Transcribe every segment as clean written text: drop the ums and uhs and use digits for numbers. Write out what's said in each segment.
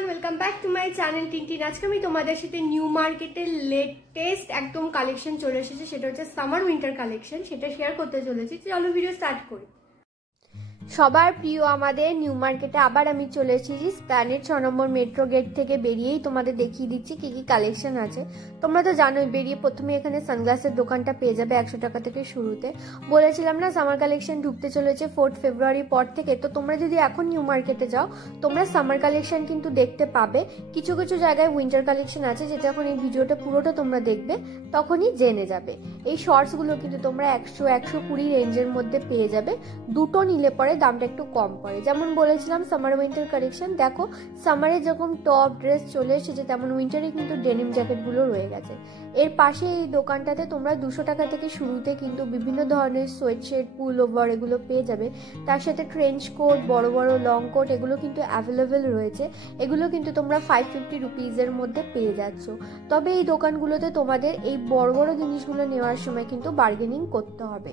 Everyone, welcome back to my channel Tintin. আজকে আমি তোমাদের সাথে নিউ মার্কেটের লেটেস্ট একদম কালেকশন চলে এসেছে, সেটা হচ্ছে সামার উইন্টার কালেকশন। সেটা শেয়ার করতে চলেছি। চলো ভিডিও স্টার্ট করি। সবার প্রিয় আমাদের নিউ মার্কেটে আবার আমি চলে এসেছি। প্ল্যানেট 6 নম্বর মেট্রো গেট থেকে বেরিয়েই তোমাদের দেখিয়ে দিচ্ছি কি কি কালেকশন আছে। তোমরা তো জানোই, বেরিয়ে প্রথমে এখানে সানগ্লাসের দোকানটা পেয়ে যাবে 100 টাকা থেকে শুরুতে। বলেছিলাম না সামার কালেকশন ঢুকতে চলেছে 4 ফেব্রুয়ারি পর থেকে। তো তোমরা যদি এখন নিউ মার্কেটে যাও, তোমরা সামার কালেকশন কিন্তু দেখতে পাবে। কিছু কিছু জায়গায় উইন্টার কালেকশন আছে, যেটা যখন এই ভিডিওটা পুরোটা তোমরা দেখবে তখনই জেনে যাবে। এই শর্টসগুলো কিন্তু তোমরা 100-120 রেঞ্জের মধ্যে পেয়ে যাবে। দুটো নিলে পরে দামটা একটু কম পড়ে। যেমন বলেছিলাম সামার উইন্টার কালেকশন, দেখো সামারে যেরকম টপ ড্রেস চলে এসেছে, তেমন উইন্টারে কিন্তু ডেনিম জ্যাকেটগুলো রয়ে গেছে। এর পাশে এই দোকানটাতে তোমরা 200 টাকা থেকে শুরুতে কিন্তু বিভিন্ন ধরনের সোয়েটশার্ট, পুল ওভার এগুলো পেয়ে যাবে। তার সাথে ট্রেঞ্চ কোট, বড় বড় লং কোট এগুলো কিন্তু অ্যাভেলেবেল রয়েছে। এগুলো কিন্তু তোমরা 550 রুপিজের মধ্যে পেয়ে যাচ্ছ। তবে এই দোকানগুলোতে তোমাদের এই বড় বড় জিনিসগুলো নেওয়ার সময় কিন্তু বার্গেনিং করতে হবে।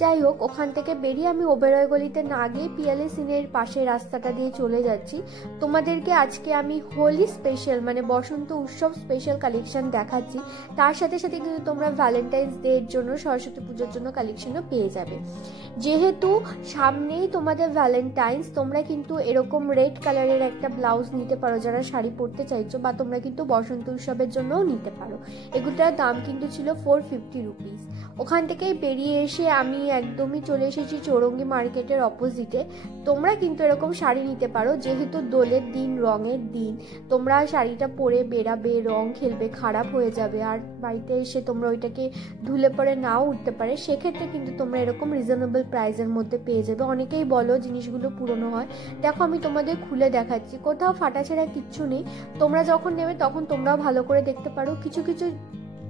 যাই হোক, ওখান থেকে বেরিয়ে আমি ওবেরয় গলিতে না গিয়ে পিয়ালে সিনের পাশে রাস্তাটা দিয়ে চলে যাচ্ছি। তোমাদেরকে আজকে আমি হোলি স্পেশাল মানে বসন্ত উৎসব স্পেশাল কালেকশন দেখাচ্ছি। তার সাথে সাথে কিন্তু তোমরা ভ্যালেন্টাইন্স ডে এর জন্য, সরস্বতী পুজোর জন্য কালেকশনও পেয়ে যাবে। যেহেতু সামনেই তোমাদের ভ্যালেন্টাইন্স, তোমরা কিন্তু এরকম রেড কালারের একটা ব্লাউজ নিতে পারো যারা শাড়ি পরতে চাইছো, বা তোমরা কিন্তু বসন্ত উৎসবের জন্যও নিতে পারো। এগুলোর দাম কিন্তু ছিল 450 রুপিস। ওখান থেকেই বেরিয়ে এসে আমি একদমই চলে এসেছি চৌরঙ্গি মার্কেটের অপোজিটে। তোমরা কিন্তু এরকম শাড়ি নিতে পারো, যেহেতু দোলের দিন, রঙের দিন, তোমরা শাড়িটা পরে বেরাবে, রং খেলবে, খারাপ হয়ে যাবে, আর বাড়িতে এসে তোমরা ওইটাকে ধুলে পরে নাও উঠতে পারে। সেক্ষেত্রে কিন্তু তোমরা এরকম রিজনেবল প্রাইসের মধ্যে পেয়ে যাবে। অনেকেই বলো জিনিসগুলো পুরনো হয়, দেখো আমি তোমাদের খুলে দেখাচ্ছি, কোথাও ফাটাছেড়া কিচ্ছু নেই। তোমরা যখন নেবে তখন তোমরাও ভালো করে দেখতে পারো। কিছু কিছু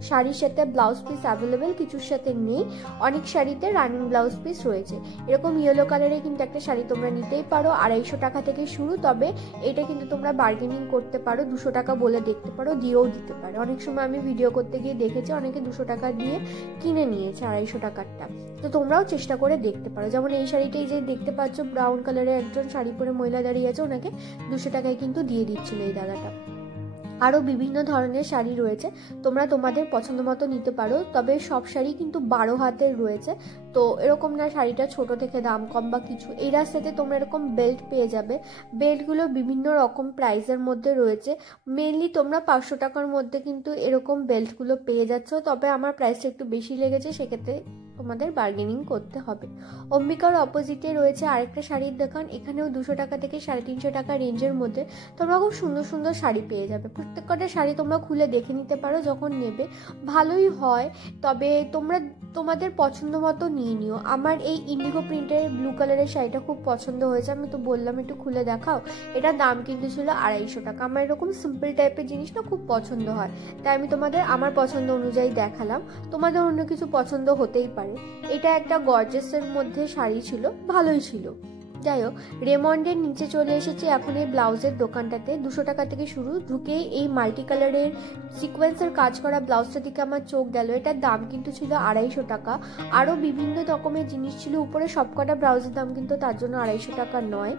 শাড়ির সাথে ব্লাউজ পিস অ্যাভেলেবেল, কিছুর সাথে নেই। অনেক শাড়িতে রানিং ব্লাউজ পিস রয়েছে। এরকম ইয়েলো কালারে কিন্তু একটা শাড়ি তোমরা নিতেই পারো, 250 টাকা থেকে শুরু। তবে এটা কিন্তু তোমরা বার্গেনিং করতে পারো, 200 টাকা বলে দেখতে পারো, দিয়েও দিতে পারো। অনেক সময় আমি ভিডিও করতে গিয়ে দেখেছি অনেকে 200 টাকা দিয়ে কিনে নিয়েছে 250 টাকারটা। তো তোমরাও চেষ্টা করে দেখতে পারো। যেমন এই শাড়িটাই যে দেখতে পাচ্ছ, ব্রাউন কালারের একজন শাড়ি পরে মহিলা দাঁড়িয়ে আছে, ওনাকে 200 টাকায় কিন্তু দিয়ে দিচ্ছিল এই দাদাটা। আরও বিভিন্ন ধরনের শাড়ি রয়েছে, তোমরা তোমাদের পছন্দ মতো নিতে পারো। তবে সব শাড়ি কিন্তু 12 হাতের রয়েছে। তো এরকম না শাড়িটা ছোট থেকে দাম কম বা কিছু। এই রাস্তাতে তোমরা এরকম বেল্ট পেয়ে যাবে। বেল্টগুলো বিভিন্ন রকম প্রাইসের মধ্যে রয়েছে। মেনলি তোমরা 500 টাকার মধ্যে কিন্তু এরকম বেল্টগুলো পেয়ে যাচ্ছ। তবে আমার প্রাইসটা একটু বেশি লেগেছে, সেক্ষেত্রে তোমাদের বার্গেনিং করতে হবে। অম্বিকার অপোজিটে রয়েছে আরেকটা শাড়ির দোকান। এখানেও 200 টাকা থেকে 350 টাকা রেঞ্জের মধ্যে তোমরা খুব সুন্দর সুন্দর শাড়ি পেয়ে যাবে। প্রত্যেকটা শাড়ি তোমরা খুলে দেখে নিতে পারো যখন নেবে, ভালোই হয়। তবে তোমরা তোমাদের পছন্দ মতো নিয়ে নিও। আমার এই ইন্ডিগো প্রিন্টের ব্লু কালারের শাড়িটা খুব পছন্দ হয়েছে, আমি তো বললাম একটু খুলে দেখাও। এটার দাম কিন্তু ছিল 250 টাকা। আমার এরকম সিম্পল টাইপের জিনিস না খুব পছন্দ হয়, তাই আমি তোমাদের আমার পছন্দ অনুযায়ী দেখালাম। তোমাদের অন্য কিছু পছন্দ হতেই পারে। এটা একটা গর্জেসের মধ্যে শাড়ি ছিল, ভালোই ছিল। যাই হোক, রেমন্ডের নিচে চলে এসেছি এখন এই ব্লাউজের দোকানটাতে। 200 টাকা থেকে শুরু। ঢুকেই এই মাল্টি কালারের সিকোয়েন্সের কাজ করা ব্লাউজটা দিকে আমার চোখ গেল। এটার দাম কিন্তু ছিল 250 টাকা। আরও বিভিন্ন রকমের জিনিস ছিল উপরে। সবকটা ব্লাউজের দাম কিন্তু তার জন্য 250 টাকা নয়।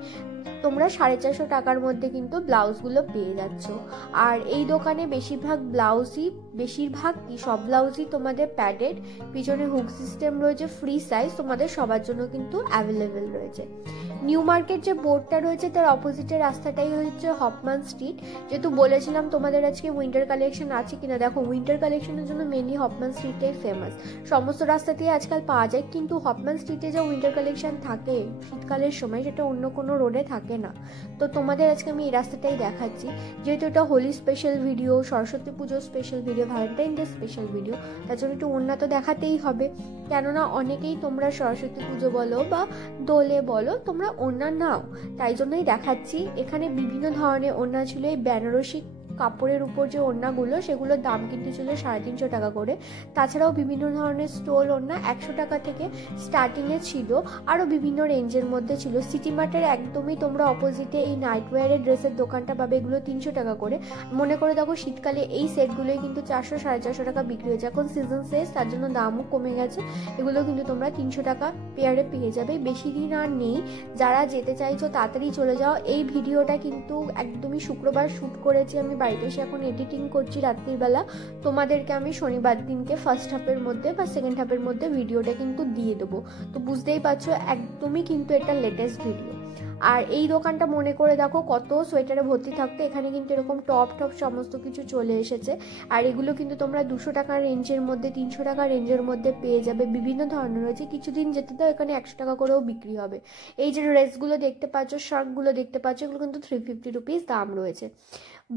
তোমরা 450 টাকার মধ্যে কিন্তু ব্লাউজগুলো পেয়ে যাচ্ছ। আর এই দোকানে বেশিরভাগ সব ব্লাউজই তোমাদের প্যাডেড, পিছনে হুক সিস্টেম রয়েছে, ফ্রি সাইজ, তোমাদের সবার জন্য কিন্তু অ্যাভেলেবেল রয়েছে। নিউ মার্কেট যে বোর্ডটা রয়েছে তার অপোজিটের রাস্তাটাই হচ্ছে হপম্যান স্ট্রিট। যেহেতু বলেছিলাম তোমাদের আজকে উইন্টার কালেকশন আছে কিনা, দেখো উইন্টার কালেকশনের জন্য মেনলি হপম্যান স্ট্রিটটাই ফেমাস। সমস্ত রাস্তাতেই আজকাল পাওয়া যায়, কিন্তু হপম্যান স্ট্রিটে যে উইন্টার কালেকশন থাকে শীতকালের সময়, সেটা অন্য কোনো রোডে থাকে না। তো তোমাদের আজকে আমি এই রাস্তাটাই দেখাচ্ছি। যেহেতু এটা হোলি স্পেশাল ভিডিও, সরস্বতী পুজো special video, Valentine day special video, তার জন্য একটু ওড়না তো দেখাতেই হবে। কেননা অনেকেই তোমরা সরস্বতী পুজো বলো বা দোলে বলো তোমরা ওড়না নাও, তাই জন্যই দেখাচ্ছি। এখানে বিভিন্ন ধরনের ওড়না ছিল। এই বেনারসি কাপড়ের উপর যে ওড়নাগুলো সেগুলোর দাম কিন্তু ছিল 350 টাকা করে। তাছাড়াও বিভিন্ন ধরনের স্টোল ওড়না 100 টাকা থেকে স্টার্টিংয়ে ছিল, আরও বিভিন্ন রেঞ্জের মধ্যে ছিল। সিটি মার্টের একদমই তোমরা অপোজিটে এই নাইটওয়্যারের ড্রেসের দোকানটা পাবে, এগুলো 300 টাকা করে। মনে করে দেখো শীতকালে এই সেটগুলোই কিন্তু 400-450 টাকা বিক্রি হয়েছে। এখন সিজন শেষ, তার জন্য দামও কমে গেছে। এগুলো কিন্তু তোমরা 300 টাকা পেয়ারে পেয়ে যাবে। বেশি দিন আর নেই, যারা যেতে চাইছো তাড়াতাড়ি চলে যাও। এই ভিডিওটা কিন্তু একদমই শুক্রবার শ্যুট করেছি আমি, বাড়িতে এসে এখন এডিটিং করছি রাত্রিবেলা। তোমাদেরকে আমি শনিবার দিনকে ফার্স্ট হাফের মধ্যে বা সেকেন্ড হাফের মধ্যে ভিডিওটা কিন্তু দিয়ে দেবো। তো বুঝতেই পারছো একদমই কিন্তু এটা লেটেস্ট ভিডিও। আর এই দোকানটা মনে করে দেখো কত সোয়েটারে ভর্তি থাকতো, এখানে কিন্তু এরকম টপ সমস্ত কিছু চলে এসেছে। আর এগুলো কিন্তু তোমরা 200 টাকার রেঞ্জের মধ্যে, 300 টাকার রেঞ্জের মধ্যে পেয়ে যাবে। বিভিন্ন ধরনের রয়েছে, কিছুদিন যেতে তো এখানে 100 টাকা করেও বিক্রি হবে। এই যে ড্রেসগুলো দেখতে পাচ্ছ, শার্টগুলো দেখতে পাচ্ছ, এগুলো কিন্তু 350 রুপিস দাম রয়েছে।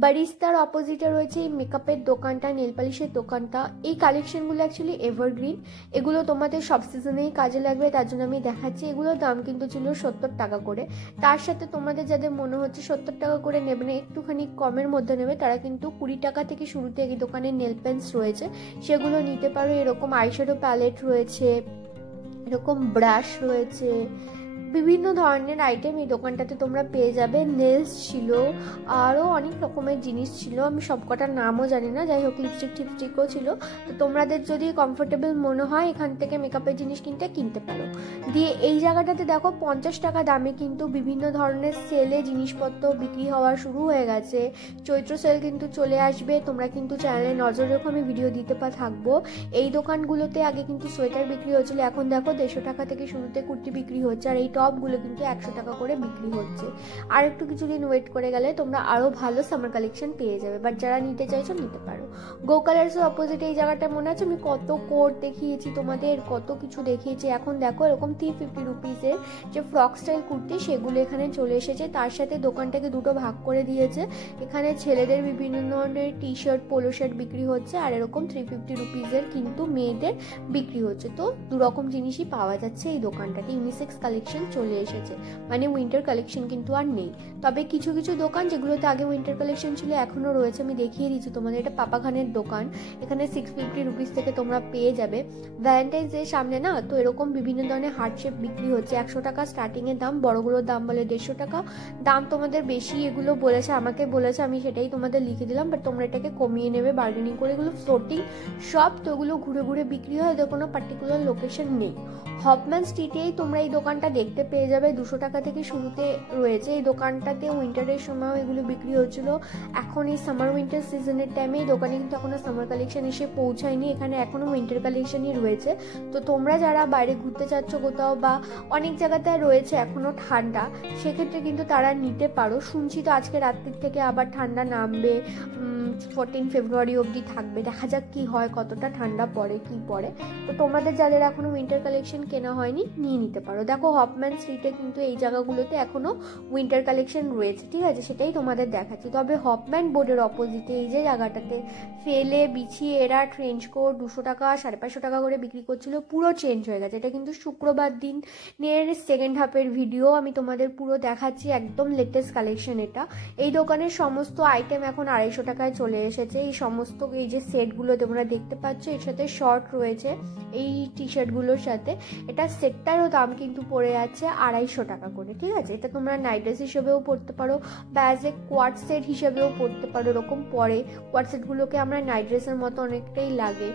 বারিস্তার অপোজিটে রয়েছে এই মেকআপের দোকানটা, নেল পালিশের দোকানটা। এই কালেকশনগুলো অ্যাকচুয়ালি এভারগ্রিন, এগুলো তোমাদের সব সিজনেই কাজে লাগবে, তার জন্য আমি দেখাচ্ছি। এগুলোর দাম কিন্তু ছিল 70 টাকা করে। তার সাথে তোমাদের যাদের মনে হচ্ছে 70 টাকা করে নেবে না, একটুখানি কমের মধ্যে নেবে, তারা কিন্তু 20 টাকা থেকে শুরুতে এই দোকানে নেল পেন্স রয়েছে, সেগুলো নিতে পারো। এরকম আইশ্যাডো প্যালেট রয়েছে, এরকম ব্রাশ রয়েছে, বিভিন্ন ধরনের আইটেম এই দোকানটাতে তোমরা পেয়ে যাবে। নেলস ছিল, আরও অনেক রকমের জিনিস ছিল, আমি সবকটার নামও জানি না। যাই হোক, লিপস্টিকও ছিল। তো তোমাদের যদি কমফোর্টেবল মনে হয় এখান থেকে মেকআপের জিনিস কিনতে পারো। দিয়ে এই জায়গাটাতে দেখো 50 টাকা দামে কিন্তু বিভিন্ন ধরনের সেলে জিনিসপত্র বিক্রি হওয়া শুরু হয়ে গেছে। চৈত্র সেল কিন্তু চলে আসবে, তোমরা কিন্তু চ্যানেলে নজর রেখো, আমি ভিডিও দিতে থাকবো। এই দোকানগুলোতে আগে কিন্তু সোয়েটার বিক্রি হচ্ছিল, এখন দেখো 150 টাকা থেকে শুরুতে কুর্তি বিক্রি হচ্ছে। আর এই টপগুলো কিন্তু 100 টাকা করে বিক্রি হচ্ছে। আর একটু কিছুদিন ওয়েট করে গেলে তোমরা আরও ভালো সামার কালেকশন পেয়ে যাবে, বাট যারা নিতে চাইছো নিতে পারো। গো কালার্সের অপোজিটে এই জায়গাটা মনে আছে আমি কত কোট দেখিয়েছি তোমাদের, কত কিছু দেখিয়েছি। এখন দেখো এরকম 350 রুপিসের যে ফ্রক স্টাইল কুর্তি সেগুলো এখানে চলে এসেছে। তার সাথে দোকানটাকে দুটো ভাগ করে দিয়েছে, এখানে ছেলেদের বিভিন্ন ধরনের টি শার্ট, পোলো শার্ট বিক্রি হচ্ছে, আর এরকম 350 রুপিসের কিন্তু মেয়েদের বিক্রি হচ্ছে। তো দুরকম জিনিসই পাওয়া যাচ্ছে এই দোকানটাতে। ইউনিসেক্স কালেকশন চলে এসেছে, মানে উইন্টার কালেকশন কিন্তু আর নেই। তবে কিছু কিছু দোকান যেগুলোতে আগে উইন্টার কালেকশন ছিল এখনও রয়েছে, আমি দেখিয়ে দিচ্ছি তোমাদের। এটা পাপাখানের দোকান, এখানে 650 রুপিস থেকে তোমরা পেয়ে যাবে। ভ্যালেন্টাইন্স ডে সামনে না, তো এরকম বিভিন্ন ধরনের হার্ট শেপ বিক্রি হচ্ছে। 100 টাকা স্টার্টিংয়ের দাম, বড়গুলোর দাম বলে 150 টাকা। দাম তোমাদের বেশি এগুলো বলেছে, আমাকে বলেছে, আমি সেটাই তোমাদের লিখে দিলাম, বাট তোমরা এটাকে কমিয়ে নেবে বার্গেনিং করে। এগুলো ফ্লোটিং সব, তো এগুলো ঘুরে ঘুরে বিক্রি হয়, এদের কোনো পার্টিকুলার লোকেশন নেই। হপম্যান স্ট্রিটেই তোমরা এই দোকানটা দেখতে পেয়ে যাবে, 200 টাকা থেকে শুরুতে রয়েছে। এই দোকানটাতে উইন্টারের সময় এগুলো বিক্রি হচ্ছিল। এখন এই সামার উইন্টার সিজনের টাইমে এই দোকানে কিন্তু এখনো সামার কালেকশন এসে পৌঁছায়নি, এখানে এখনো উইন্টার কালেকশনই রয়েছে। তো তোমরা যারা বাইরে ঘুরতে চাচ্ছ কোথাও, বা অনেক জায়গাতে রয়েছে এখনো ঠান্ডা, সেক্ষেত্রে কিন্তু তারা নিতে পারো। শুনছি তো আজকে রাত্রির থেকে আবার ঠান্ডা নামবে, 14 ফেব্রুয়ারি অবধি থাকবে, দেখা যাক কি হয়, কতটা ঠান্ডা পড়ে কি পড়ে। তো তোমাদের যাদের এখনো উইন্টার কালেকশন কেনা হয়নি নিয়ে নিতে পারো। দেখো হপম্যান স্ট্রিটে কিন্তু এই জায়গাগুলোতে এখনো উইন্টার কালেকশন রয়েছে, ঠিক আছে, সেটাই তোমাদের দেখাচ্ছি। তবে হপম্যান বোর্ডের অপোজিটে এই যে জায়গাটাতে ফেলে বিছিয়ে এরা ট্রেঞ্চ কোট 200 টাকা 550 টাকা করে বিক্রি করছিল, পুরো চেঞ্জ হয়ে গেছে। এটা কিন্তু শুক্রবার দিনের সেকেন্ড হাফের ভিডিও, আমি তোমাদের পুরো দেখাচ্ছি, একদম লেটেস্ট কালেকশন এটা। এই দোকানের সমস্ত আইটেম এখন 250 টাকায় চলে এসেছে। এই সমস্ত এই যে সেটগুলো তোমরা দেখতে পাচ্ছ, এর সাথে শর্ট রয়েছে এই টি শার্টগুলোর সাথে। এটা সেটটারও দাম কিন্তু পড়ে যাচ্ছে 250 টাকা করে, ঠিক আছে। এটা তোমরা নাইট ড্রেস হিসেবেও পরতে পারো, বা অ্যাজ এ কোয়াড সেট হিসেবেও পরতে পারো। এরকম পরে কোয়াড সেটগুলোকে আমরা নাইট ড্রেসের মতো অনেকটাই লাগে,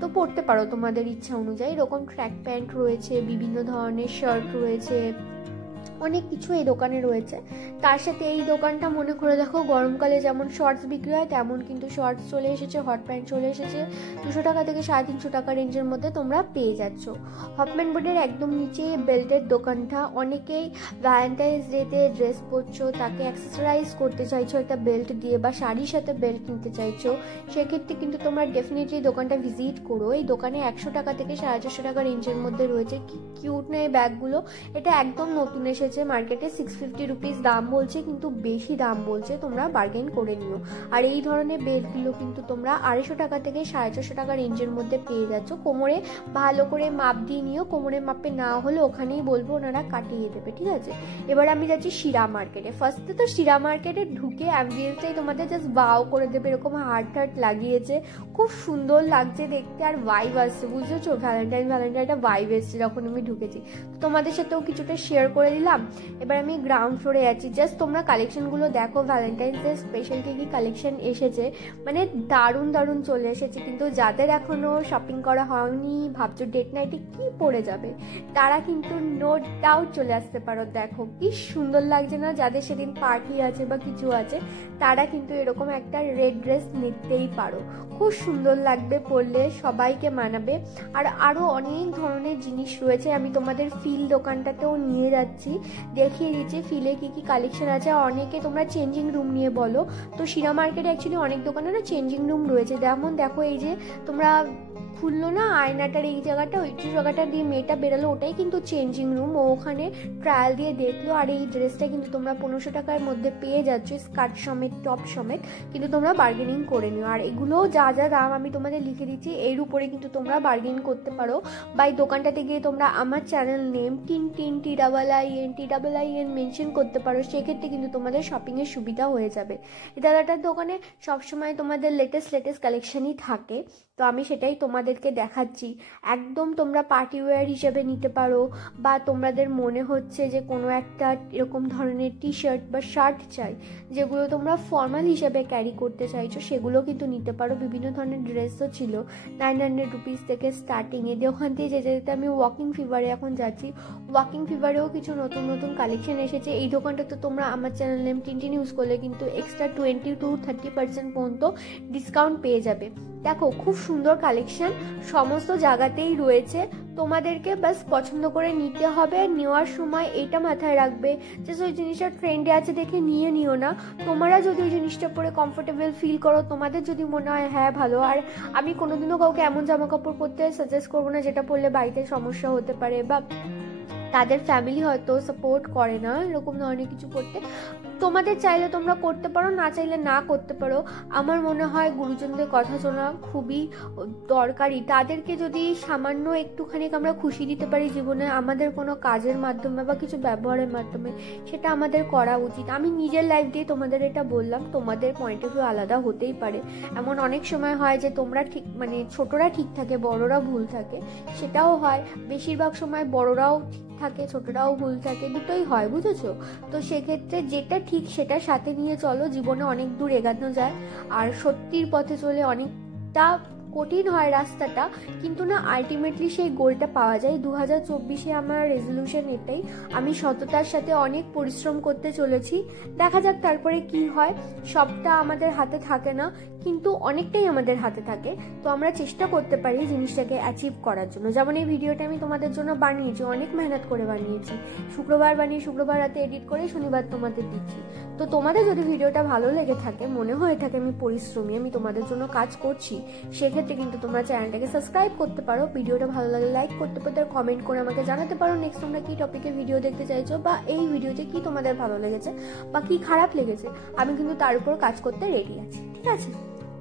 তো পরতে পারো তোমাদের ইচ্ছা অনুযায়ী। এরকম ট্র্যাক প্যান্ট রয়েছে, বিভিন্ন ধরনের শার্ট রয়েছে, অনেক কিছু এই দোকানে রয়েছে। তার সাথে এই দোকানটা মনে করে দেখো গরমকালে যেমন শর্টস বিক্রি হয় তেমন কিন্তু শর্টস চলে এসেছে, হট প্যান্ট চলে এসেছে। 200 টাকা থেকে 350 টাকা রেঞ্জের মধ্যে তোমরা পেয়ে যাচ্ছ। হপম্যান বোর্ডের একদম নিচে বেল্টের দোকানটা, অনেকেই ভ্যালেন্টাইন্স ডেতে ড্রেস পরছো, তাকে অ্যাক্সেসরাইজ করতে চাইছো একটা বেল্ট দিয়ে, বা শাড়ির সাথে বেল্ট নিতে চাইছো, সেক্ষেত্রে কিন্তু তোমরা ডেফিনেটলি দোকানটা ভিজিট করো। এই দোকানে 100 টাকা থেকে 450 টাকা রেঞ্জের মধ্যে রয়েছে। কি কিউট না এই ব্যাগগুলো, এটা একদম নতুন এসেছে, এসেছে মার্কেটে 650 রুপিস দাম বলছে, কিন্তু বেশি দাম বলছে, তোমরা বার্গেন করে নিও। আর এই ধরনের বেল্টগুলো কিন্তু তোমরা 250 টাকা থেকে 450 টাকা রেঞ্জের মধ্যে পেয়ে যাচ্ছ। কোমরে ভালো করে মাপ দিয়ে নিও, কোমরে মাপে না হলে ওখানেই বলবো, ওনারা কাটিয়ে দেবে, ঠিক আছে। এবার আমি যাচ্ছি শিরা মার্কেটে। ফার্স্টে তো শিরা মার্কেটে ঢুকে অ্যাম্বিয়েন্সটাই তোমাদের জাস্ট বাও করে দেবে, এরকম হার্ট লাগিয়েছে, খুব সুন্দর লাগছে দেখতে, আর ভাইব আসছে, বুঝেছো, ভ্যালেন্টাইনটা ভাইব এসছে যখন আমি ঢুকেছি। তো তোমাদের সাথেও কিছুটা শেয়ার করে দিলাম। এবার আমি গ্রাউন্ড ফ্লোরে যাচ্ছি, জাস্ট তোমরা কালেকশনগুলো দেখো, ভ্যালেন্টাইন্স ডে স্পেশাল কি কালেকশন এসেছে, মানে দারুণ চলে এসেছে। কিন্তু যাদের এখনো শপিং করা হয়নি, ভাবছো ডেট নাইটে কি পরে যাবে, তারা কিন্তু নো ডাউট চলে আসতে পারো। দেখো কি সুন্দর লাগছে না, যাদের সেদিন পার্টি আছে বা কিছু আছে, তারা কিন্তু এরকম একটা রেড ড্রেস নিতেই পারো, খুব সুন্দর লাগবে পরলে, সবাইকে মানাবে। আর আরো অনেক ধরনের জিনিস রয়েছে, আমি তোমাদের ফিল দোকানটাতেও নিয়ে যাচ্ছি, দেখিয়ে দিচ্ছি ফিলে কি কি কালেকশন আছে। অনেকে তোমরা চেঞ্জিং রুম নিয়ে বলো, তো শিরা মার্কেটে অ্যাকচুয়ালি অনেক দোকানে না চেঞ্জিং রুম রয়েছে। যেমন দেখো, এই যে তোমরা খুললো না আয়নাটার এই জায়গাটা, ওই জায়গাটা দিয়ে মেয়েটা বেরোলো, ওটাই কিন্তু চেঞ্জিং রুম। ও ওখানে ট্রায়াল দিয়ে দেখলো, আর এই ড্রেসটা কিন্তু তোমরা 1500 টাকার মধ্যে পেয়ে যাচ্ছ, স্কার্ট সমেত, টপ সমেত, কিন্তু তোমরা বার্গেনিং করে নিও। আর এগুলো যা দাম আমি তোমাদের লিখে দিচ্ছি, এর উপরে কিন্তু তোমরা বার্গেনিং করতে পারো, বা এই দোকানটাতে গিয়ে তোমরা আমার চ্যানেল নেম TIN মেনশন করতে পারো, সেক্ষেত্রে কিন্তু তোমাদের শপিংয়ের সুবিধা হয়ে যাবে। এই দাদাটার দোকানে সবসময় তোমাদের লেটেস্ট কালেকশনই থাকে, তো আমি সেটাই তোমাদেরকে দেখাচ্ছি। একদম তোমরা পার্টি ওয়্যার হিসেবে নিতে পারো, বা তোমাদের মনে হচ্ছে যে কোনো একটা এরকম ধরনের টি শার্ট বা শার্ট চাই, যেগুলো তোমরা ফর্মাল হিসেবে ক্যারি করতে চাইছো, সেগুলো কিন্তু নিতে পারো। বিভিন্ন ধরনের ড্রেসও ছিল 900 রুপিস থেকে স্টার্টিং। এ ওখান থেকে যেতে আমি ওয়াকিং ফিভারে এখন যাচ্ছি, ওয়াকিং ফিভারেও কিছু নতুন কালেকশন এসেছে। এই দোকানটাতে তোমরা আমার চ্যানেল নেম টিনটিন ইউজ করলে কিন্তু এক্সট্রা 20 to 30% পর্যন্ত ডিসকাউন্ট পেয়ে যাবে। দেখো খুব সুন্দর কালেকশন সমস্ত জায়গাতেই রয়েছে, তোমাদেরকে বাস পছন্দ করে নিতে হবে। নেওয়ার সময় এটা মাথায় রাখবে যে ওই জিনিসটা ট্রেন্ডে আছে দেখে নিয়ে নিও না, তোমরা যদি ওই জিনিসটা পরে কমফোর্টেবল ফিল করো, তোমাদের যদি মনে হয় হ্যাঁ ভালো। আর আমি কোনোদিনও কাউকে এমন জামা কাপড় পরতে সাজেস্ট করবো না যেটা পরলে বাড়িতে সমস্যা হতে পারে, বা তাদের ফ্যামিলি হয়তো সাপোর্ট করে না এরকম ধরনের কিছু করতে। তোমাদের চাইলে তোমরা করতে পারো, না চাইলে না করতে পারো। আমার মনে হয় গুরুজনদের কথা শোনা খুবই দরকারি। তাদেরকে যদি সামান্য একটুখানি আমরা খুশি দিতে পারি জীবনে, আমাদের কোনো কাজের মাধ্যমে বা কিছু ব্যবহারের মাধ্যমে, সেটা আমাদের করা উচিত। আমি নিজের লাইফ দিয়ে তোমাদের এটা বললাম, তোমাদের পয়েন্ট অফ ভিউ আলাদা হতেই পারে। এমন অনেক সময় হয় যে তোমরা ঠিক, মানে ছোটরা ঠিক থাকে, বড়রা ভুল থাকে, সেটাও হয়। বেশিরভাগ সময় বড়রাও ঠিক থাকে, ছোটরাও ভুল থাকে, দুটোই হয়, বুঝেছো। তো সেক্ষেত্রে যেটা ঠিক সেটার সাথে নিয়ে চলো, জীবনে অনেক দূর এগানো যায়। আর সত্যির পথে চলে অনেকটা কঠিন হয় রাস্তাটা, কিন্তু না আলটিমেটলি সেই গোলটা পাওয়া যায়। 2024-এ আমার রেজলিউশন এটাই, আমি সততার সাথে অনেক পরিশ্রম করতে চলেছি। দেখা যাক তারপরে কি হয়। সবটা আমাদের হাতে থাকে না, কিন্তু অনেকটাই আমাদের হাতে থাকে। তো আমরা চেষ্টা করতে পারি জিনিসটাকে অ্যাচিভ করার জন্য। যেমন এই ভিডিওটা আমি তোমাদের জন্য বানিয়েছি, অনেক মেহনত করে বানিয়েছি, শুক্রবার বানিয়ে শুক্রবার রাতে এডিট করে শনিবার তোমাদের দিচ্ছি। তো তোমাদের যদি ভিডিওটা ভালো লেগে থাকে, মনে হয়ে থাকে আমি পরিশ্রমী, আমি তোমাদের জন্য কাজ করছি, সেক্ষেত্রে কিন্তু তোমরা চ্যানেলটাকে সাবস্ক্রাইব করতে পারো। ভিডিওটা ভালো লাগলে লাইক করতে পারো, আর কমেন্ট করে আমাকে জানাতে পারো নেক্সট তোমরা কি টপিকে ভিডিও দেখতে চাইছো, বা এই ভিডিওতে কি তোমাদের ভালো লেগেছে বা কি খারাপ লেগেছে। আমি কিন্তু তার উপর কাজ করতে রেডি আছি, ঠিক আছে।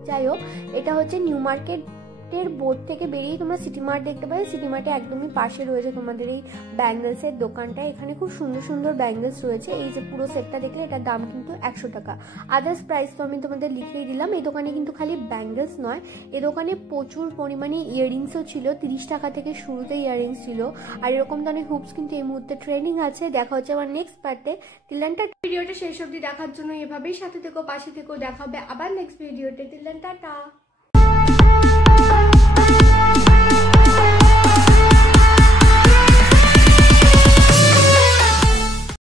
যাই হোক, এটা হচ্ছে নিউ মার্কেটের বোর্ড থেকে বেরিয়ে তোমরা সিটি মার্ট দেখতে পাবে। সিটি মার্টে একদমই পাশে রয়েছে তোমাদের এই ব্যাঙ্গেলসের দোকানটা। এখানে খুব সুন্দর ব্যাঙ্গেলস রয়েছে। এই যে পুরো সেটটা দেখলে, এটার দাম কিন্তু 100 টাকা। আদার্স প্রাইস তো আমি তোমাদের লিখেই দিলাম। এই দোকানে কিন্তু খালি ব্যাঙ্গেলস নয়, এই দোকানে প্রচুর পরিমাণে ইয়াররিংসও ছিল। 30 টাকা থেকে শুরুতে ইয়াররিংস ছিল, আর এরকম ধরনের হুপস কিন্তু এই মুহূর্তে ট্রেনিং আছে। দেখা হচ্ছে আমার নেক্সট পার্টে। টিলানটা ভিডিওটা শেষ অবধি দেখার জন্য এভাবেই সাথে থেকো, পাশে থেকো। দেখা হবে আবার নেক্সট ভিডিওতে। টিলান টাটা।